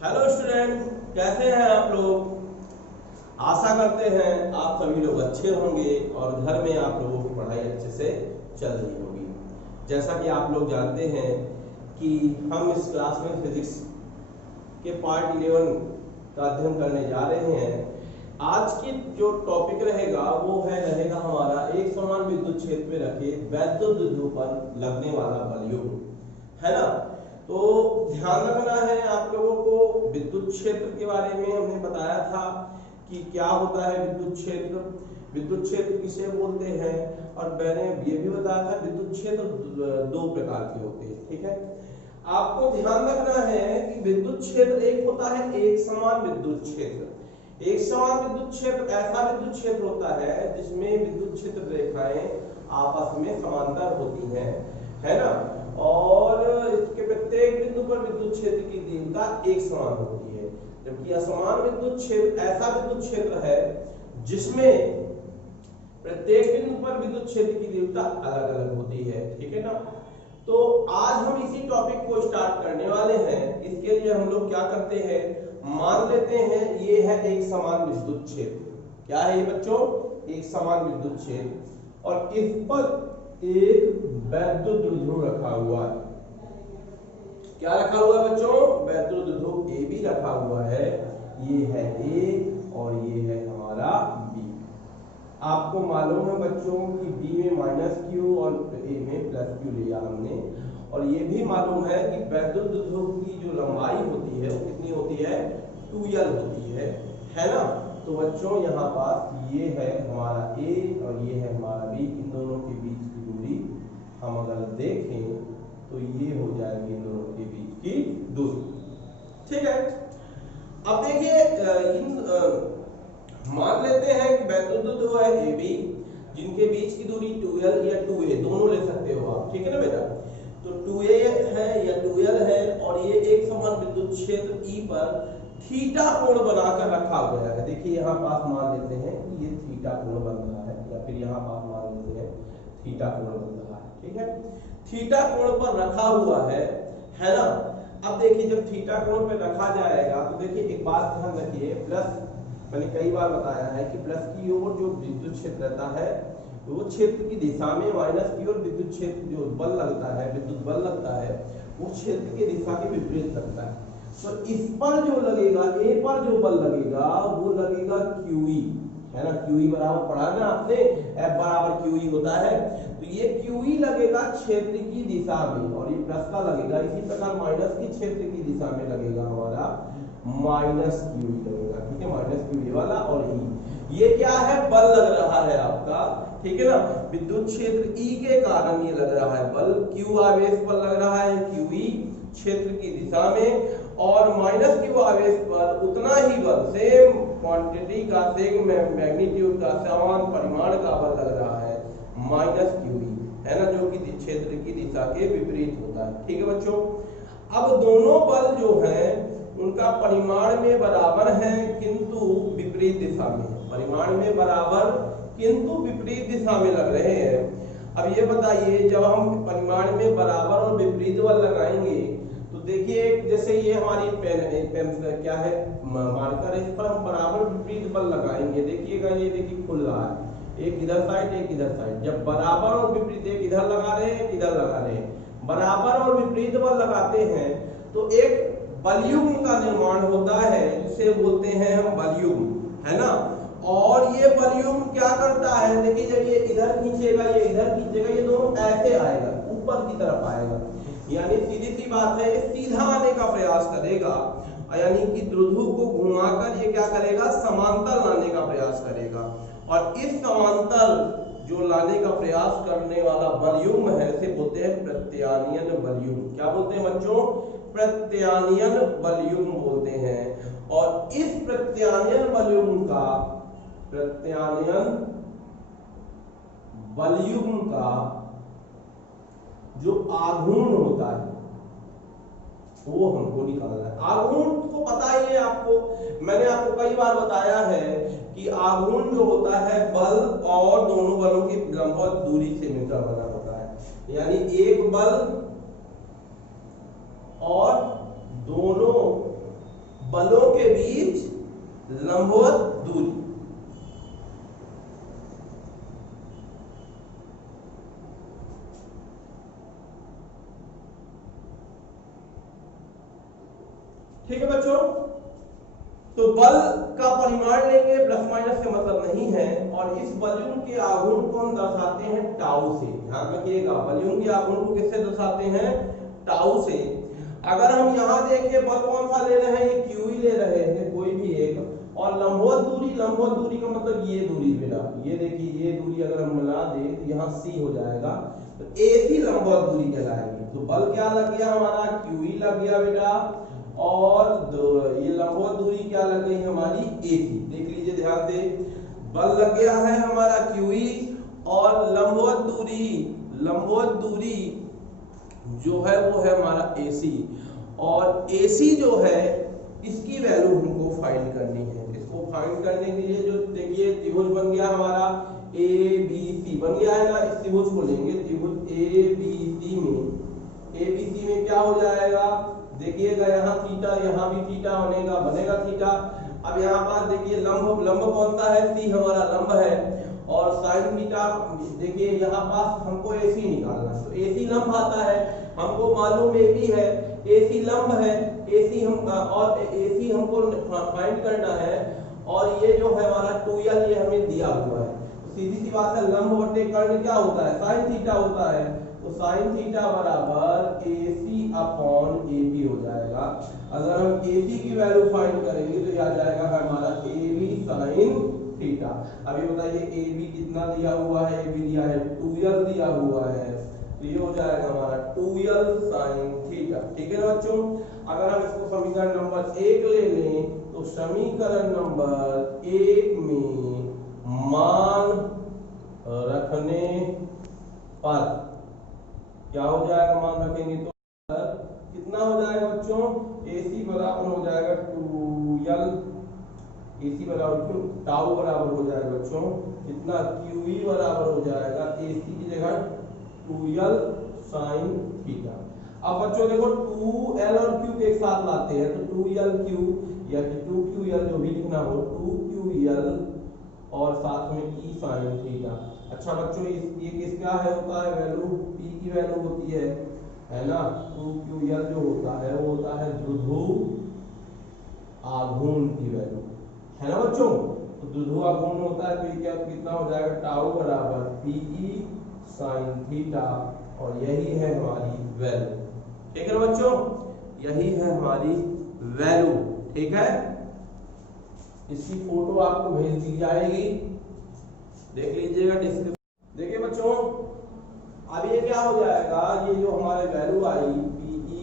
Hello student, कैसे हैं आप लोग। आशा करते हैं आप सभी लोग अच्छे होंगे और घर में आप लोगों की पढ़ाई अच्छे से चल रही होगी। जैसा कि आप लोग जानते हैं कि हम इस क्लास में फिजिक्स के पार्ट 11 का अध्ययन करने जा रहे हैं। आज की जो टॉपिक रहेगा वो रहेगा हमारा एक समान विद्युत क्षेत्र में रखे वैद्युत विद्युत पर लगने वाला बलयुग्म, है ना। तो ध्यान रखना है आप लोगों को। विद्युत क्षेत्र के बारे में हमने बताया था कि क्या होता है विद्युत क्षेत्र, विद्युत क्षेत्र किसे बोलते हैं, और मैंने ये भी बताया था विद्युत क्षेत्र दो प्रकार के होते हैं। ठीक है, आपको ध्यान रखना है कि विद्युत क्षेत्र एक होता है एक समान विद्युत क्षेत्र। एक समान विद्युत क्षेत्र ऐसा विद्युत क्षेत्र होता है जिसमें विद्युत क्षेत्र रेखाएं आपस में समांतर होती हैं, है ना, और इसके प्रत्येक बिंदु पर विद्युत क्षेत्र की तीव्रता एक समान होती है। जबकि असमान विद्युत क्षेत्र ऐसा विद्युत क्षेत्र है जिसमें प्रत्येक बिंदु पर विद्युत क्षेत्र की तीव्रता अलग अलग होती है। ठीक है ना। तो आज हम इसी टॉपिक को स्टार्ट करने वाले हैं। इसके लिए हम लोग क्या करते हैं, मान लेते हैं ये है एक समान विद्युत क्षेत्र। क्या है ये बच्चों, एक समान विद्युत क्षेत्र, और इस पर एक वैद्युत द्विध्रुव रखा हुआ है। क्या रखा हुआ है बच्चों, वैद्युत द्विध्रुव ए भी रखा हुआ है। ये है ए और ये है हमारा बी। आपको मालूम है बच्चों कि बी में माइनस क्यू और ए में प्लस क्यू लिया हमने, और ये भी मालूम है कि वैद्युत द्विध्रुव की जो लंबाई होती है वो कितनी होती है, 2l होती है ना। तो बच्चों यहाँ पास ये है हमारा ए और ये है हमारा बी। इन दोनों के बीच की दूरी हम अगर देखें तो ये हो जाएगी इन दोनों के बीच की दूरी। ठीक है, अब देखिए मान लेते हैं कि वैद्युत द्विध्रुव है ए बी, जिनके बीच की दूरी 2l या 2a दोनों ले सकते हो आप। ठीक है ना बेटा। तो 2a है या 2l है, और ये एक समान विद्युत क्षेत्र E पर थीटा कोण बनाकर रखा हुआ है। देखिए यहाँ पास मान लेते हैं कि ये थीटा कोण बन रहा है, या फिर यहाँ पास मान लेते हैं थीटा कोण बन रहा है। ठीक है, थीटा कोण पर रखा हुआ है ना। अब देखिए जब थीटा कोण पे रखा जाएगा तो देखिए एक बात ध्यान रखिए, प्लस मैंने कई बार बताया है कि प्लस की ओर जो विद्युत क्षेत्र रहता है वो क्षेत्र की दिशा में, माइनस की ओर विद्युत क्षेत्र जो बल लगता है, विद्युत बल लगता है, वो क्षेत्र की दिशा के विपरीत लगता है। तो इस पर जो लगेगा, ए पर जो बल लगेगा वो लगेगा QE, है ना। QE बराबर पढ़ा ना आपने, F बराबर QE होता है। तो ये QE लगेगा क्षेत्र की दिशा में, और ये प्लस का लगेगा। इसी प्रकार माइनस की क्षेत्र की दिशा में लगेगा हमारा माइनस QE लगेगा। ठीक है, माइनस QE वाला। और E ये क्या है, बल लग रहा है आपका। ठीक है ना, विद्युत क्षेत्र E के कारण ये लग रहा है बल। Q आवेश पर लग रहा है QE क्षेत्र की दिशा में, और माइनस Q आवेश पर उतना ही बल, सेम क्वांटिटी का, सेम मैग्नीट्यूड का, समान परिमाण का बल लग रहा है माइनस QE, है ना, जो कि क्षेत्र की दिशा के विपरीत होता है। ठीक है बच्चों। अब दोनों बल जो हैं उनका परिमाण में बराबर है किंतु विपरीत दिशा में, परिमाण में बराबर किंतु विपरीत दिशा में लग रहे हैं। अब ये बताइए, जब हम परिमाण में बराबर और विपरीत बल लगाएंगे तो देखिए जैसे ये हमारी पेन क्या है, मार्कर है, इस पर हम बराबर विपरीत बल लगाएंगे। देखिएगा ये देखिए खुल रहा है, एक इधर साइड एक इधर साइड। जब बराबर और विपरीत, एक इधर लगा रहे हैं एक इधर लगा रहे हैं, बराबर और विपरीत बल लगाते हैं तो एक बलयुग्म का निर्माण होता है, जिसे बोलते हैं हम बलयुग्म, है ना। और ये बलयुग्म क्या करता है, देखिए जब ये इधर खींचेगा ये इधर खींचेगा, ये दोनों ऐसे आएगा, ऊपर की तरफ आएगा। यानी सीधी सी बात है, सीधा आने का प्रयास करेगा, यानी कि द्विध्रुव को घुमाकर ये क्या करेगा, समांतर लाने का प्रयास करेगा। और इस समांतर जो लाने का प्रयास करने वाला बलयुग्म है इसे बोलते हैं प्रत्यानयन बलयुग्म। क्या बोलते हैं बच्चों, प्रत्यानयन बलयुग्म बोलते हैं। और इस प्रत्यानयन बलयुग्म का, प्रत्यानयन बलयुग्म का जो आघूर्ण होता है वो हमको निकालना है। आघूर्ण को पता ही है आपको, मैंने आपको कई बार बताया है कि आघूर्ण जो होता है बल और दोनों बलों की लंबवत दूरी से मिलकर बना होता है। यानी एक बल और दोनों बलों के बीच लंबवत दूरी। ठीक है बच्चों, तो बल का परिमाण लेंगे, प्लस माइनस से मतलब नहीं है, और इस वॉल्यूम के आघूर्ण को हम दर्शाते हैं टाउ से। ध्यान रखिएगा, वॉल्यूम के आघूर्ण को किससे दर्शाते हैं? टाउ से। अगर हम यहाँ देखें बल कौन सा ले रहे हैं, ये क्यू ही ले रहे हैं, कोई भी एक, और लंबवत दूरी का मतलब ये दूरी बेटा, ये देखिए ये दूरी अगर हम मिला दें तो यहाँ सी हो जाएगा, तो ए थी लंबवत दूरी कहलाएगी। तो बल क्या लग गया हमारा? क्यू ही लग गया बेटा, और ये लंबवत दूरी क्या लग गई हमारी? ए थी। देख लीजिए ध्यान से, बल लग गया है हमारा क्यूई, और लंबवत दूरी जो है वो है हमारा एसी, और एसी जो है इसकी वैल्यू हमको फाइंड करनी है। इसको फाइंड करने के लिए जो देखिए त्रिभुज बन गया हमारा ए बी सी बन गया है ना, इस त्रिभुज को लेंगे, त्रिभुज ए बी सी में क्या हो जाएगा? देखिएगा यहाँ थीटा, यहाँ भी थीटा बनेगा थीटा। अब यहाँ पास देखिए लंब कौन सा है? सी हमारा लंब है, और साइन थीटा देखिए यहाँ पास हमको एसी निकालना है, तो एसी लंब आता है, हमको मालूम ए बी है, एसी लंब है, एसी हमको फाइंड करना है, और ये जो है हमारा 2l ये हमें दिया हुआ है। तो सीधी सी बात है, लंब बटे कर्ण क्या होता है? साइन थीटा होता है, तो साइन थीटा बराबर AC अपॉन AB हो जाएगा। अगर हम AC की वैल्यू फाइंड करेंगे तो यह आ जाएगा हमारा AB साइन थीटा। अभी बताइए AB कितना दिया हुआ है? AB दिया है 2l दिया हुआ है, तो ये हो जाएगा हमारा 2l साइन थीटा। ठीक है ना बच्चों? अगर हम इसको समीकरण नंबर 1 ले लें, तो समीकरण नंबर 1 में मान रखने पर क्या हो जाएगा? मान रखेंगे तो कितना हो जाएगा बच्चों? AC बराबर हो जाएगा 2l, AC बराबर टाउ बराबर हो जाएगा बच्चों कितना? QE बराबर हो जाएगा AC की जगह 2l साइन थीटा। अब बच्चों देखो 2l और q एक साथ लाते हैं, तो 2lq या 2ql जो भी लिखना हो, 2ql और साथ में e साइन थीटा। अच्छा बच्चों ये किसका है होता है वैल्यू? p की वैल्यू होती है ना? 2ql जो होता है वो होता है द्विध्रुव आघूर्ण की वैल्यू, है ना बच्चों? तो द्विध्रुव आघूर्ण होता है, तो ये क्या कितना हो जाएगा? टाउ बराबर pe साइन थीटा, और यही है हमारी वैल्यू। ठीक है ना बच्चों? यही है हमारी वैल्यू। ठीक है, इसकी फोटो आपको भेज दी जाएगी, देख लीजिएगा डिस्क्रिप्शन। देखिए बच्चों, अब ये क्या हो जाएगा? ये जो हमारे वैल्यू आई pe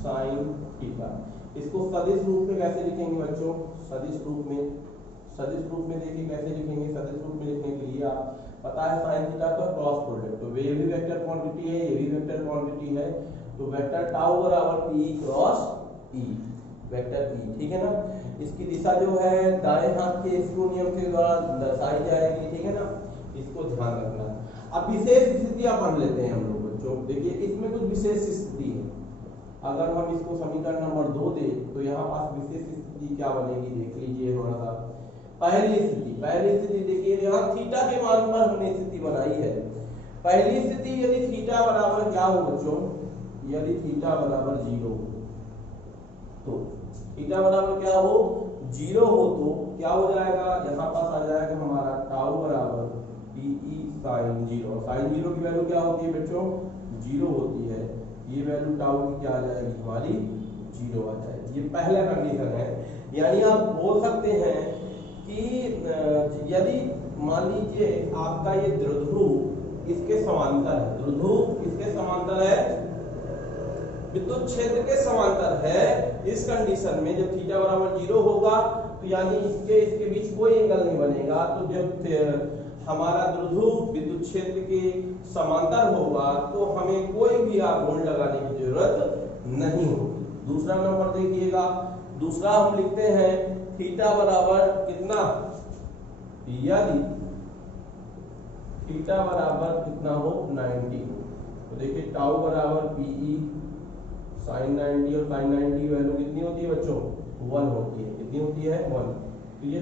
साइन थीटा, इसको सदिश रूप में कैसे लिखेंगे बच्चों? सदिश रूप में देखिए कैसे लिखेंगे? सदिश रूप में लिखने के लिए आप पता है साइन थीटा का क्रॉस प्रोडक्ट, तो ये भी वेक्टर क्वांटिटी है, ये भी वेक्टर क्वांटिटी है, तो वेक्टर टाउ बराबर p cross e, vector e। ठीक है ना? इसकी दिशा जो है दाएं हाथ के स्क्रू नियम के द्वारा दर्शाई जाएगी। ठीक है ना? इसको ध्यान रखना। अब विशेष स्थितियां पढ़ लेते हैं हम लोग बच्चों। देखिए इसमें कुछ विशेष स्थिति है, अगर हम इसको समीकरण नंबर 2 दें तो यहाँ पास विशेष स्थिति क्या बनेगी? देख लीजिए थोड़ा सा। पहली स्थिति देखिए, यहाँ थीटा के मान पर हमने स्थिति बनाई है। पहली स्थिति यदि थीटा बराबर क्या हो बच्चों? यदि थीटा बराबर 0 हो, तो थीटा बराबर क्या हो? 0 हो, तो क्या हो जाएगा? यहाँ पास आ जाएगा हमारा टाउ बराबर pe साइन 0। साइन 0 की वैल्यू क्या होती है बच्चों? 0 होती है। ये वैल्यू टाउ की क्या आ जाएगी? हमारी 0 आ जाएगी। ये पहला कंडीशन है। यानी आप बोल सकते हैं कि यदि मान लीजिए आपका ये द्विध्रुव इसके समांतर है, द्विध्रुव इसके समांतर है, विद्युत क्षेत्र के समांतर है, इस कंडीशन में जब थीटा बराबर 0 होगा तो यानी इसके बीच कोई एंगल नहीं बनेगा, तो जब हमारा द्विध्रुव विद्युत क्षेत्र के समांतर होगा तो हमें कोई भी आघूर्ण लगाने की जरूरत नहीं होगी। दूसरा नंबर देखिएगा, दूसरा हम लिखते हैं थीटा बराबर कितना? यदि थीटा बराबर कितना हो? 90 हो, तो देखिए टाउ बराबर pe साइन 90 और साइन 90 की वैल्यू कितनी होती है बच्चों? 1 होती है। कितनी होती है? 1। तो ये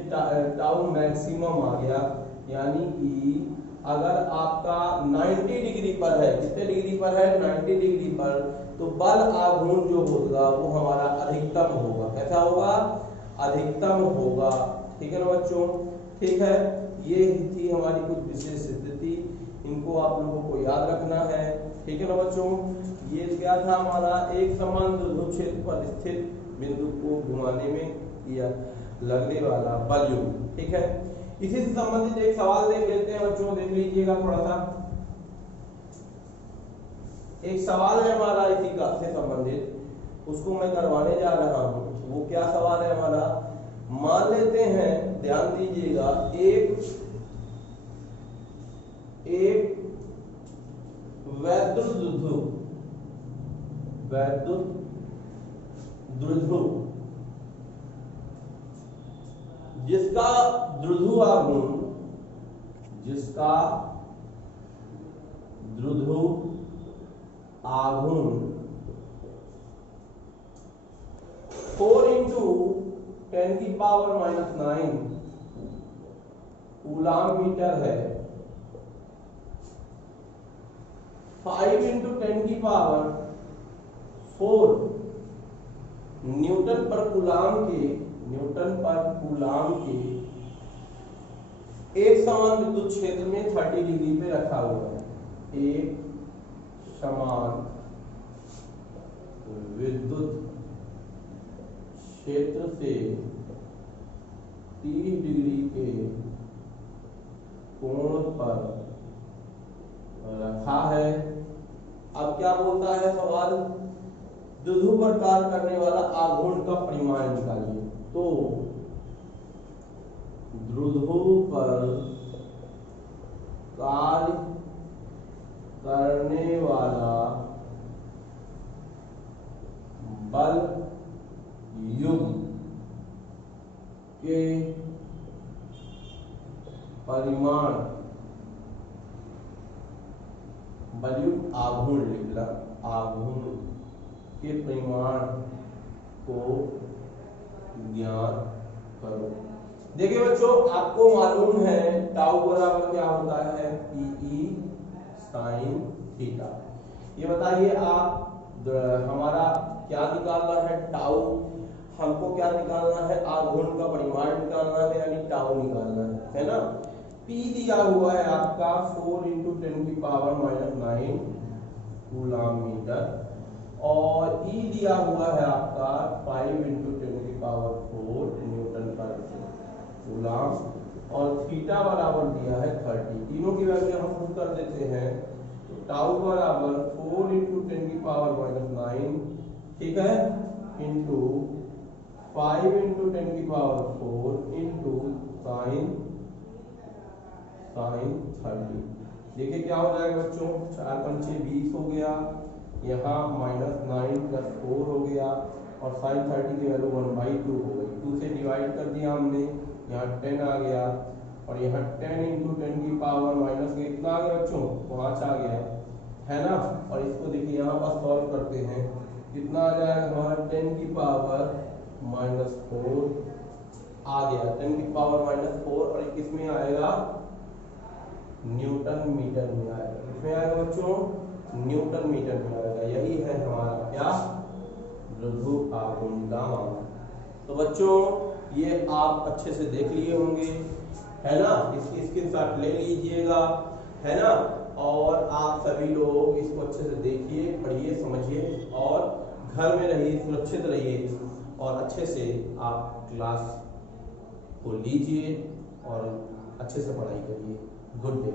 टाउ मैक्सिमम आ गया, यानी कि अगर आपका 90 डिग्री पर है, कितने डिग्री पर है? 90 डिग्री पर, तो बल आघूर्ण जो होगा वो हमारा अधिकतम होगा। कैसा होगा? अधिकतम होगा। ठीक है ना बच्चों? ठीक है, ये थी हमारी कुछ विशेष स्थिति, इनको आप लोगों को याद रखना है। ठीक है ना बच्चों? ये क्या था हमारा? एक समान द्विध्रुव क्षेत्र पर स्थित बिंदु को घुमाने में या लगने वाला बल युग्म। ठीक है, इसी से संबंधित एक सवाल देख लेते हैं बच्चों, देख लीजिएगा थोड़ा सा। एक सवाल है हमारा इसी का से संबंधित, उसको मैं करवाने जा रहा हूं। वो क्या सवाल है हमारा? मान लेते हैं, ध्यान दीजिएगा, एक वैद्युत द्विध्रुव जिसका द्विध्रुव आघूर्ण 4 into 10 की पावर -9 कूलाम मीटर है, 5 into 10 की पावर 4 न्यूटन पर कूलाम के एक समान विद्युत क्षेत्र में 30 डिग्री पे रखा हुआ है। एक समान विद्युत क्षेत्र से 30 डिग्री के कोण पर रखा है। अब क्या बोलता है सवाल? द्विध्रुव पर कार्य करने वाला आघूर्ण का परिमाण निकालिए। तो द्विध्रुव पर कार्य करने वाला बल युग्म के परिमाण, बलयुक्त आघूर्ण लिखना, आघूर्ण के परिमाण को ज्ञात करो। देखिए बच्चों, आपको मालूम है टाउ बराबर क्या होता है? P E sine theta. ये बताइए आप, हमारा क्या निकालना है? टाउ। हमको क्या निकालना है? आघूर्ण का परिमाण निकालना है, यानी टाउ निकालना है ना? P दिया हुआ है आपका 4 into 10 की पावर -9 कूलाम मीटर, और E दिया हुआ है आपका 5 into 10 की पावर 4 न्यूटन पर कूलाम, और थीटा बराबर दिया है 30। तीनों की वैल्यू हम पुट कर देते हैं, तो टाउ बराबर 4 into 10 की पावर -9, ठीक है, इंटू 5 into 10 की पावर 4 इंटू साइन 30। देखिए क्या हो जाएगा बच्चों? 4 पंचे 20 हो गया, यहाँ -9 + 4 हो गया, और साइन 30 की वैल्यू 1/2 हो गई। 2 से डिवाइड कर दिया हमने, यहाँ 10 आ गया, और यहाँ 10 into 10 की पावर माइनस के कितना आ गया बच्चों? 5 आ गया, है ना? और इसको देखिए यहाँ पर सॉल्व करते हैं, कितना आ जाएगा हमारा? 10 की पावर -4 आ गया, 10 की पावर -4, और किस में आएगा? न्यूटन मीटर में आएगा। किसमें आएगा बच्चों? न्यूटन मीटर में आएगा। यही है हमारा क्या? द्विध्रुव आघूर्ण का मान। तो बच्चों ये आप अच्छे से देख लिए होंगे, है ना? इसकी स्क्रीनशॉट ले लीजिएगा, है ना? और आप सभी लोग इसको अच्छे से देखिए, पढ़िए, समझिए, और घर में रहिए, सुरक्षित रहिए, और अच्छे से आप क्लास को लीजिए और अच्छे से पढ़ाई करिए। Good day.